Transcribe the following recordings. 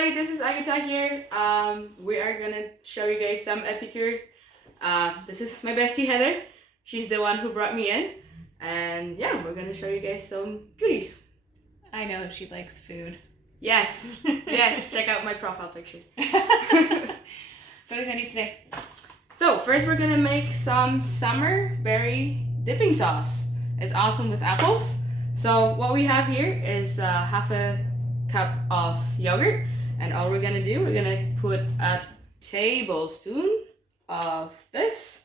everybody, this is Agata here. We are gonna show you guys some Epicure. This is my bestie Heather. She's the one who brought me in. And yeah, we're gonna show you guys some goodies. I know she likes food. Yes, yes, check out my profile picture. So what are we gonna do today? So first we're gonna make some summer berry dipping sauce. It's awesome with apples. So what we have here is half a cup of yogurt, and all we're gonna do, we're gonna put a tablespoon of this.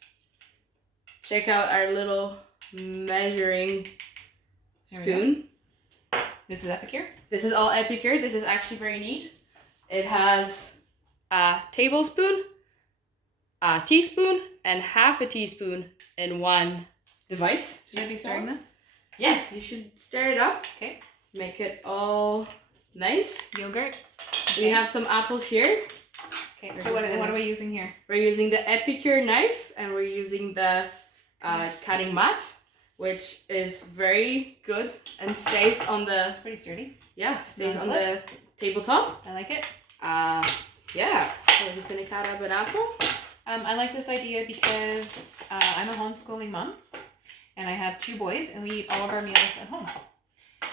Check out our little measuring spoon. This is Epicure? This is all Epicure. This is actually very neat. It has a tablespoon, a teaspoon, and half a teaspoon in one device. Should I be stirring this? Yes, you should stir it up. Okay. Make it all nice. Yogurt. Okay. We have some apples here. Okay, so what are we using here? We're using the Epicure knife, and we're using the cutting mat, which is very good and stays on the... It's pretty sturdy. Yeah, stays on the tabletop. I like it. Yeah, so I'm just going to cut up an apple. I like this idea because I'm a homeschooling mom, and I have 2 boys, and we eat all of our meals at home.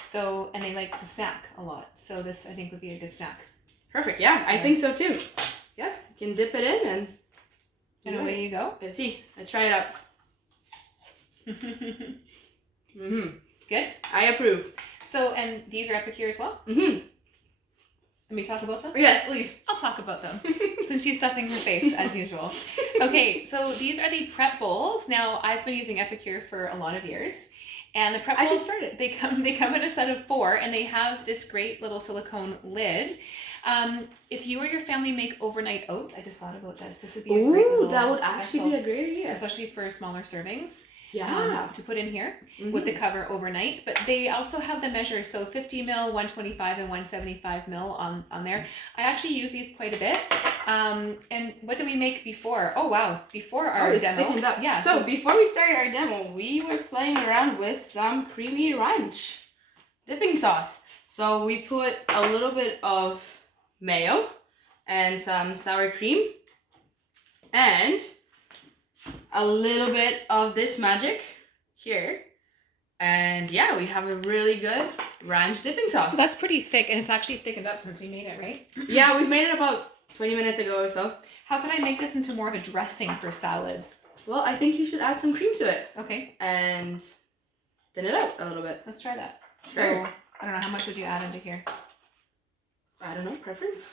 So, and they like to snack a lot. So this, I think, would be a good snack. Perfect. Yeah, I think so too. Yeah, you can dip it in and away you go. Let's see. Let's try it out. Good. I approve. So, and these are Epicure as well? Let me talk about them? Yeah, please. I'll talk about them since she's stuffing her face as usual. Okay, so these are the prep bowls. Now, I've been using Epicure for a lot of years. And the prep bowls, I just started. They come in a set of 4, and they have this great little silicone lid. If you or your family make overnight oats, I just thought about this. This would be a great little that would actually vessel, be a great idea. especially for smaller servings. Yeah. To put in here with the cover overnight. But they also have the measures, so 50 mil, 125, and 175 mil on there. I actually use these quite a bit. And what did we make before? Oh wow, before our demo. Thickened up. Yeah. So before we started our demo, we were playing around with some creamy ranch dipping sauce. So we put a little bit of mayo and some sour cream and a little bit of this magic here, and yeah, we have a really good ranch dipping sauce. So that's pretty thick, and it's actually thickened up since we made it, right? Yeah, we made it about 20 minutes ago or so. How can I make this into more of a dressing for salads? Well, I think you should add some cream to it. Okay. And thin it out a little bit. Let's try that. Sure. So, I don't know, how much would you add into here? I don't know, preference?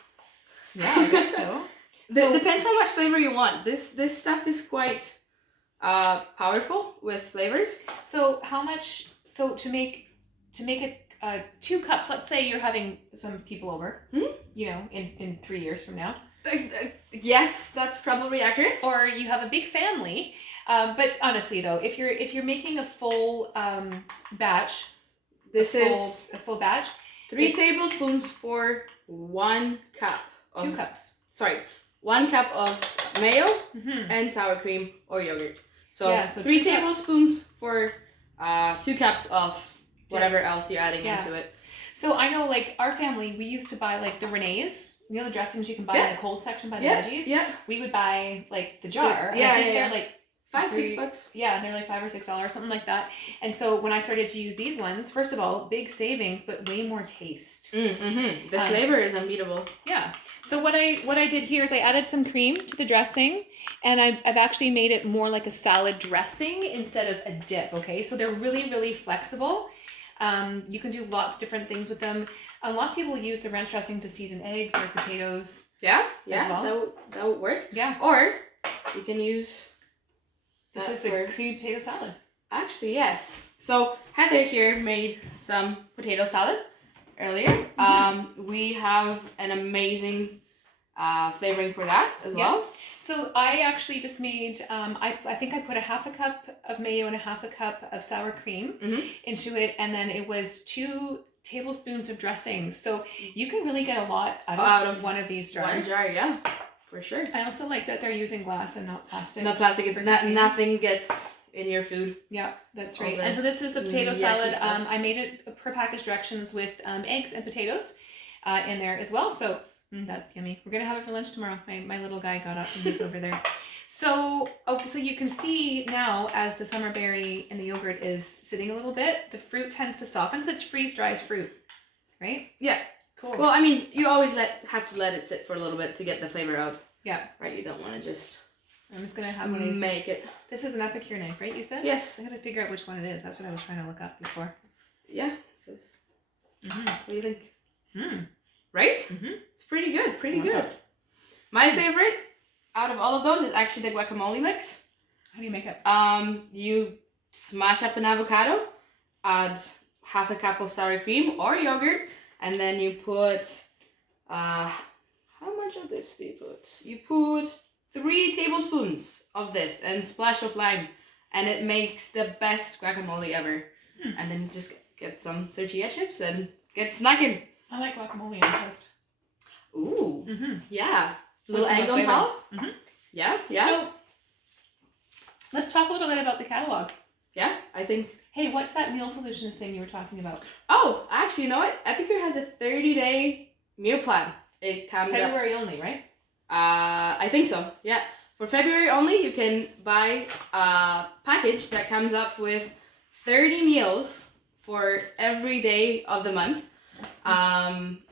Yeah, I guess so. Depends how much flavor you want. This stuff is quite powerful with flavors. So how much? So to make it 2 cups. Let's say you're having some people over. You know, in 3 years from now. Yes, that's probably accurate. Or you have a big family. But honestly, though, if you're making a full batch, This is a full batch. 3 tablespoons for 1 cup. 2 cups. Sorry, 1 cup of mayo and sour cream or yogurt. So, yeah, so 3 2 tablespoons for 2 cups of whatever else you're adding into it. So I know, like, our family, we used to buy, like, the Renee's, you know, the dressings you can buy in the cold section by the veggies? Yeah. We would buy, like, the jar. Yeah, I think they're, like, $5-6. Yeah, they're like $5 or $6, something like that. And so when I started to use these ones, first of all, big savings, but way more taste. The flavor is unbeatable. Yeah. So what I did here is I added some cream to the dressing, and I've actually made it more like a salad dressing instead of a dip. Okay, so they're really, really flexible. You can do lots of different things with them. Lots of people use the ranch dressing to season eggs or potatoes. Yeah, as well. that would work. Yeah. Or you can use. This is the cream potato salad. Actually, yes. So Heather here made some potato salad earlier. We have an amazing flavoring for that as well. So I actually just made, I think I put a half a cup of mayo and a half a cup of sour cream into it. And then it was 2 tablespoons of dressing. So you can really get a lot out of one of these jars. One jar, yeah. For sure. I also like that they're using glass and not plastic. Not plastic. Nothing gets in your food. Yeah, that's right. And so this is the potato salad. I made it per package directions with eggs and potatoes in there as well. So That's yummy. We're gonna have it for lunch tomorrow. My little guy got up and he's over there. So you can see now as the summer berry and the yogurt is sitting a little bit, the fruit tends to soften because it's freeze-dried fruit, right? Yeah. Cool. Well, I mean, you always have to let it sit for a little bit to get the flavor out. Yeah. Right. You don't want to just. I'm just gonna have one of these. Make it. This is an Epicure knife, right? You said. Yes. I gotta figure out which one it is. That's what I was trying to look up before. Yeah. It says. What do you think? Mm. Right? Mm-hmm. It's pretty good. Pretty good. My favorite out of all of those is actually the guacamole mix. How do you make it? You smash up an avocado, add half a cup of sour cream or yogurt, and then you put how much of this do you put? You put 3 tablespoons of this and splash of lime, and it makes the best guacamole ever. And then you just get some tortilla chips and get snacking. I like guacamole on toast. Ooh. Mm-hmm. Yeah. Little egg on top. Mm-hmm. Yeah. Yeah. So let's talk a little bit about the catalog. Yeah. I think. Hey, what's that meal solutions thing you were talking about? Oh, actually, you know what? Epicure has a 30-day meal plan. It comes February only, right? I think so. Yeah. For February only, you can buy a package that comes up with 30 meals for every day of the month.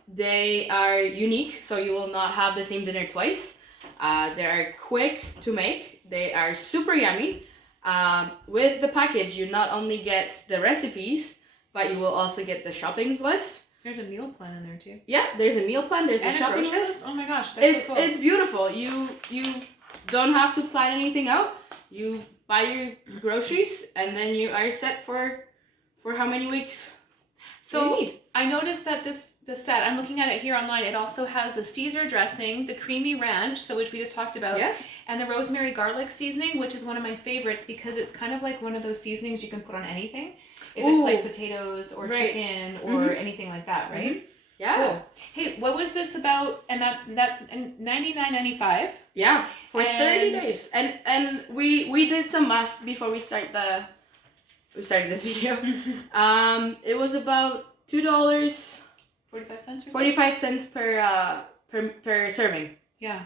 They are unique, so you will not have the same dinner twice. They are quick to make. They are super yummy. With the package, you not only get the recipes, but you will also get the shopping list. There's a meal plan in there too. Yeah, there's a meal plan. There's a shopping list. Oh my gosh, that's so cool. It's beautiful. You don't have to plan anything out. You buy your groceries, and then you are set for how many weeks. So you need. I noticed that the set, I'm looking at it here online, it also has the Caesar dressing, the creamy ranch, so which we just talked about, and the rosemary garlic seasoning, which is one of my favorites because it's kind of like one of those seasonings you can put on anything. If it's like potatoes or chicken or anything like that, right? Mm-hmm. Yeah. Cool. Hey, what was this about? And that's $99.95. Yeah, for 30 days. And we did some math before we started this video. It was about $2. 45 cents or 45 cents per serving. Yeah.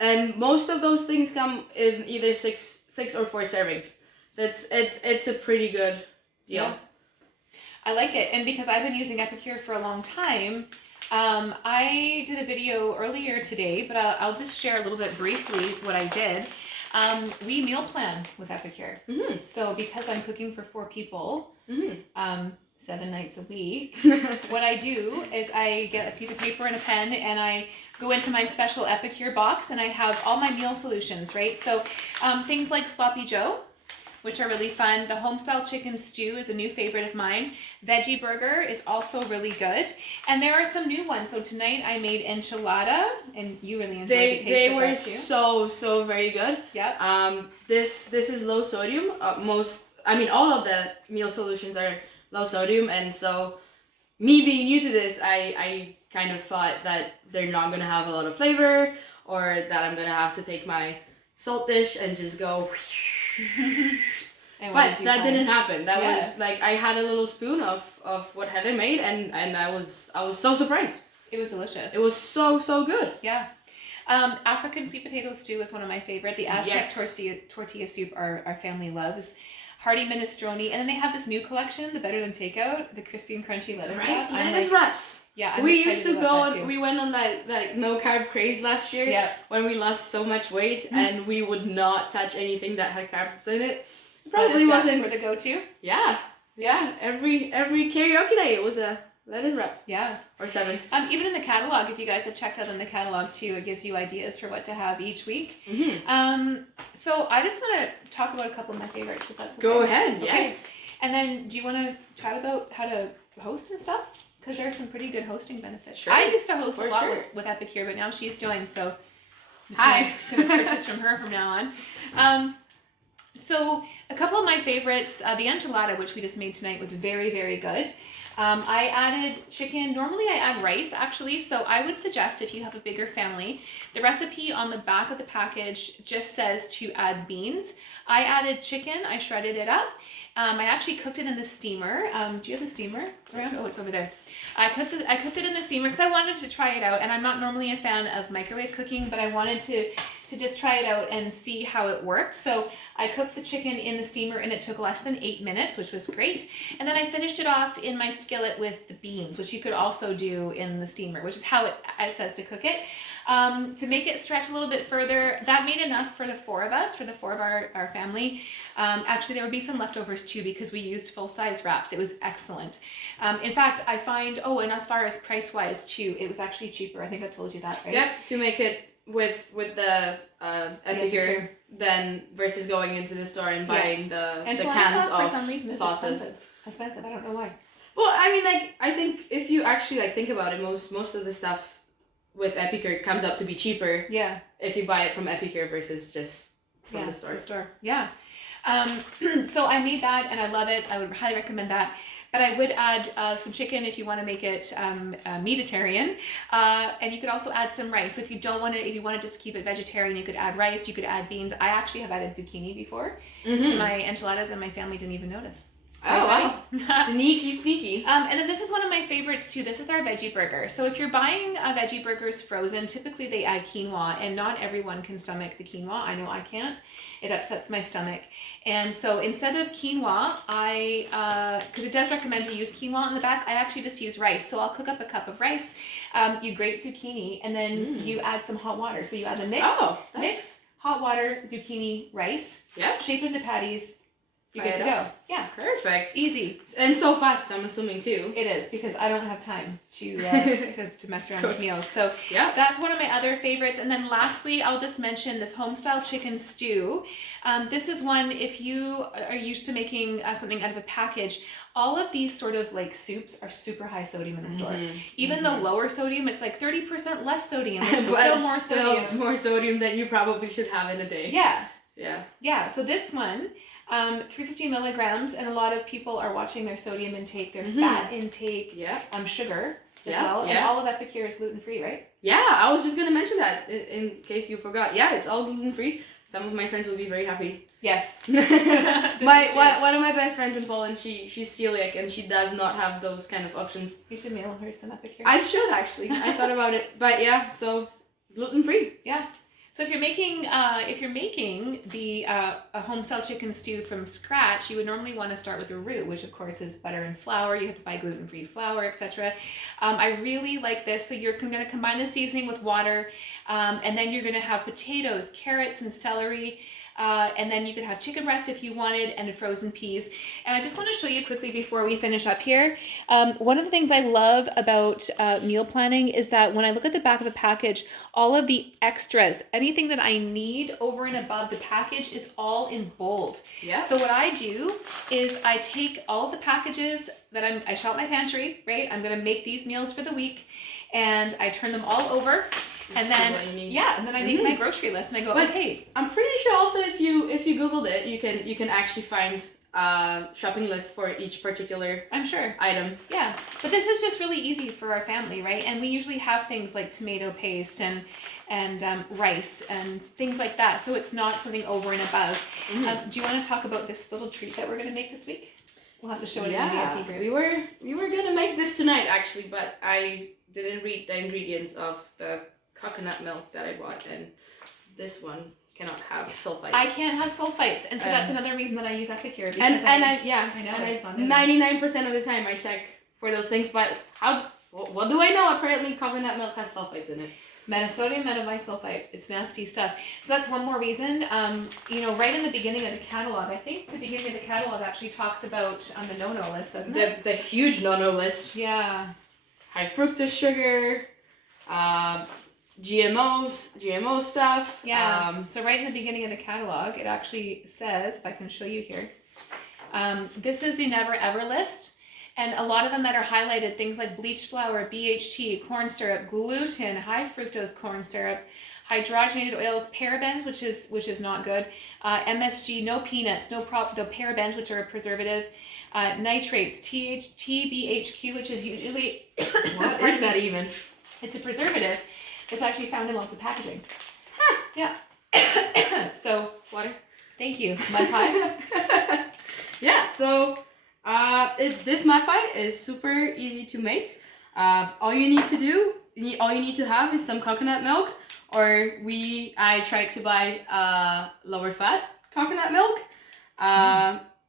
And most of those things come in either six or 4 servings. So it's a pretty good deal. Yeah. I like it. And because I've been using Epicure for a long time, I did a video earlier today, but I'll just share a little bit briefly what I did. We meal plan with Epicure. Mm-hmm. So because I'm cooking for 4 people, 7 nights a week, what I do is I get a piece of paper and a pen and I go into my special Epicure box and I have all my meal solutions, right? So things like Sloppy Joe, which are really fun. The homestyle chicken stew is a new favorite of mine. Veggie burger is also really good. And there are some new ones. So tonight I made enchilada, and you really enjoyed the taste of that too. They were so very good. Yeah. This is low sodium. All of the meal solutions are low sodium, and so me being new to this, I kind of thought that they're not gonna have a lot of flavor, or that I'm gonna have to take my salt dish and just go. But that didn't happen. That was like I had a little spoon of what Heather made, and I was so surprised. It was delicious. It was so good. Yeah. African sweet potato stew is one of my favorite. The Aztec tortilla soup our family loves. Hearty minestrone, and then they have this new collection, the Better Than Takeout, the crispy and crunchy lettuce wrap. Lettuce wraps. Yeah, we used to go and we went on that no carb craze last year. Yeah. When we lost so much weight, and we would not touch anything that had carbs in it. It probably wasn't for the go-to. Yeah. Every karaoke night it was a lettuce wrap. Yeah. Or 7. Even in the catalog, if you guys have checked out in the catalog too, it gives you ideas for what to have each week. Mm-hmm. So I just want to talk about a couple of my favorites, if that's okay. Go ahead. Okay. Yes. And then, do you want to chat about how to host and stuff? Because there are some pretty good hosting benefits. Sure. I used to host a lot with Epicure, but now she's joined, so I'm just going to purchase from her from now on. So a couple of my favorites, the enchilada, which we just made tonight, was very, very good. I added chicken. Normally I add rice actually, so I would suggest if you have a bigger family, the recipe on the back of the package just says to add beans. I added chicken, I shredded it up. I actually cooked it in the steamer. Do you have the steamer around? Oh, it's over there. I cooked it in the steamer because I wanted to try it out, and I'm not normally a fan of microwave cooking, but I wanted to just try it out and see how it worked. So I cooked the chicken in the steamer and it took less than 8 minutes, which was great. And then I finished it off in my skillet with the beans, which you could also do in the steamer, which is how it says to cook it. To make it stretch a little bit further, that made enough for the 4 of us, for the 4 of our family. Actually, there would be some leftovers too because we used full-size wraps. It was excellent. In fact, I find, and as far as price-wise too, it was actually cheaper. I think I told you that, right? Yep, to make it with the Epicure then versus going into the store and buying the cans sauce, of for some reason, sauces. Expensive. I don't know why. Well, I mean, like, I think if you actually like think about it, most of the stuff with Epicure comes up to be cheaper. Yeah. If you buy it from Epicure versus just from the store. Yeah. So I made that and I love it. I would highly recommend that. But I would add some chicken if you want to make it meatitarian, and you could also add some rice. So if you want to just keep it vegetarian, you could add rice. You could add beans. I actually have added zucchini before to my enchiladas, and my family didn't even notice. Oh, wow. Sneaky. And then this is one of my favorites too. This is our veggie burger. So if you're buying veggie burgers frozen, typically they add quinoa, and not everyone can stomach the quinoa. I know I can't. It upsets my stomach. And so instead of quinoa, because it does recommend to use quinoa in the back, I actually just use rice. So I'll cook up a cup of rice, you grate zucchini, and then you add some hot water. So you add the mix, mix, hot water, zucchini, rice, shape of the patties, you're good to go. Yeah. Perfect. Easy. And so fast, I'm assuming, too. It is, because I don't have time to mess around with meals. So that's one of my other favorites. And then lastly, I'll just mention this home-style chicken stew. This is one, if you are used to making something out of a package, all of these sort of like soups are super high sodium in the store. Even the lower sodium, it's like 30% less sodium, which is still more sodium than you probably should have in a day. Yeah. So this one, 350 milligrams, and a lot of people are watching their sodium intake, their fat intake, sugar as well. And all of Epicure is gluten-free, right? Yeah, I was just going to mention that in case you forgot. Yeah, it's all gluten-free. Some of my friends will be very happy. Yes. One of my best friends in Poland, she's celiac and she does not have those kind of options. You should mail her some Epicure. I should actually. I thought about it, but yeah, so gluten-free. Yeah. So if you're making the a home style chicken stew from scratch, you would normally want to start with a roux, which of course is butter and flour. You have to buy gluten-free flour, etc. I really like this. So you're going to combine the seasoning with water, and then you're going to have potatoes, carrots, and celery. And then you could have chicken breast if you wanted, and frozen peas. And I just want to show you quickly before we finish up here. One of the things I love about meal planning is that when I look at the back of the package, all of the extras, anything that I need over and above the package is all in bold. Yeah. So what I do is I take all of the packages that I shop my pantry, right? I'm going to make these meals for the week, and I turn them all over. And then I make my grocery list and I go, okay. I'm pretty sure also if you Googled it, you can actually find shopping list for each particular item. Yeah, but this is just really easy for our family, right? And we usually have things like tomato paste and rice and things like that, so it's not something over and above. Do you want to talk about this little treat that we're going to make this week? We'll have to show it in the VIP group. We were going to make this tonight actually, but I didn't read the ingredients of the coconut milk that I bought, and this one cannot have sulfites. I can't have sulfites, and so that's another reason that I use Epicure. And I know 99% of the time I check for those things, but what do I know? Apparently coconut milk has sulfites in it. Metasodium, metabisulfite. It's nasty stuff. So that's one more reason. Right in the beginning of the catalog, I think the beginning of the catalog actually talks about on the no-no list, doesn't it? The huge no-no list. Yeah. High fructose sugar, GMO stuff. Yeah. So right in the beginning of the catalog, it actually says, if I can show you here, this is the never ever list. And a lot of them that are highlighted, things like bleached flour, BHT, corn syrup, gluten, high fructose corn syrup, hydrogenated oils, parabens, which is not good, MSG, no peanuts, the parabens, which are a preservative, nitrates, TBHQ, which is usually What is that even? It's a preservative. It's actually found in lots of packaging. Yeah. So Water. thank you, mud pie. Yeah. So this mud pie is super easy to make. All you need to have is some coconut milk, or I tried to buy lower fat coconut milk.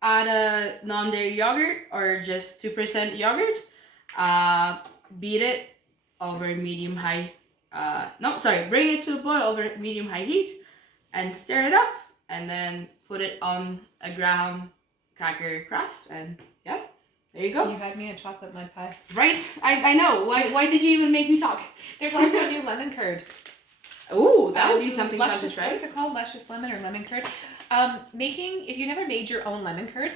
Add a non-dairy yogurt or just 2% yogurt. Beat it over medium-high. Bring it to a boil over medium-high heat, and stir it up, and then put it on a graham cracker crust, and yeah, there you go. You had me a chocolate mud pie. Right, I know. Why did you even make me talk? There's also a new lemon curd. Ooh, that would be something fun to luscious, try. what is it called? Luscious lemon or lemon curd? If you've never made your own lemon curd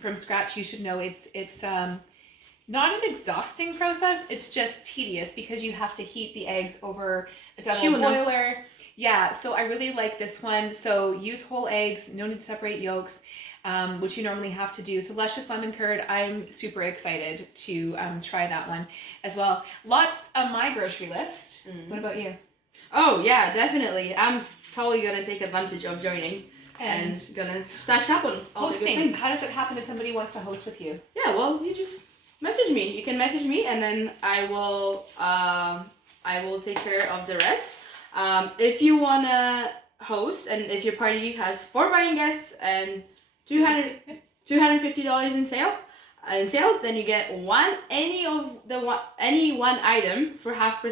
from scratch, you should know it's not an exhausting process. It's just tedious because you have to heat the eggs over a double boiler. Yeah, so I really like this one. So use whole eggs, no need to separate yolks, which you normally have to do. So luscious lemon curd, I'm super excited to try that one as well. Lots on my grocery list. What about you? Oh yeah, definitely. I'm totally gonna take advantage of joining and gonna stash up on all the good things. How does it happen if somebody wants to host with you? Yeah, well, you just message me. You can message me, and then I will take care of the rest. If you wanna host, and if your party has 4 buying guests and $250 in sales, then you get any one item for half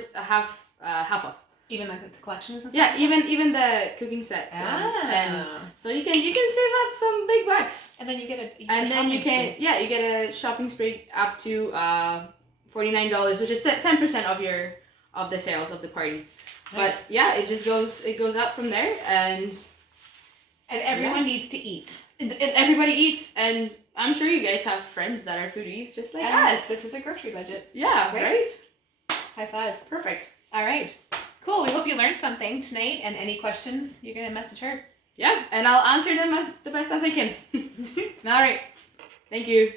off. Even like the collections and Yeah, stuff? even the cooking sets. And so you can save up some big bucks. And then you get a you get a shopping spree up to $49, which is 10% of the sales of the party. Nice. But yeah, it goes up from there, and everyone needs to eat. Everybody eats, and I'm sure you guys have friends that are foodies just like us. This is a grocery budget. Yeah, right? High five. Perfect. All right. Cool. We hope you learned something tonight, and any questions, you're going to message her. Yeah, and I'll answer them as the best as I can. All right. Thank you.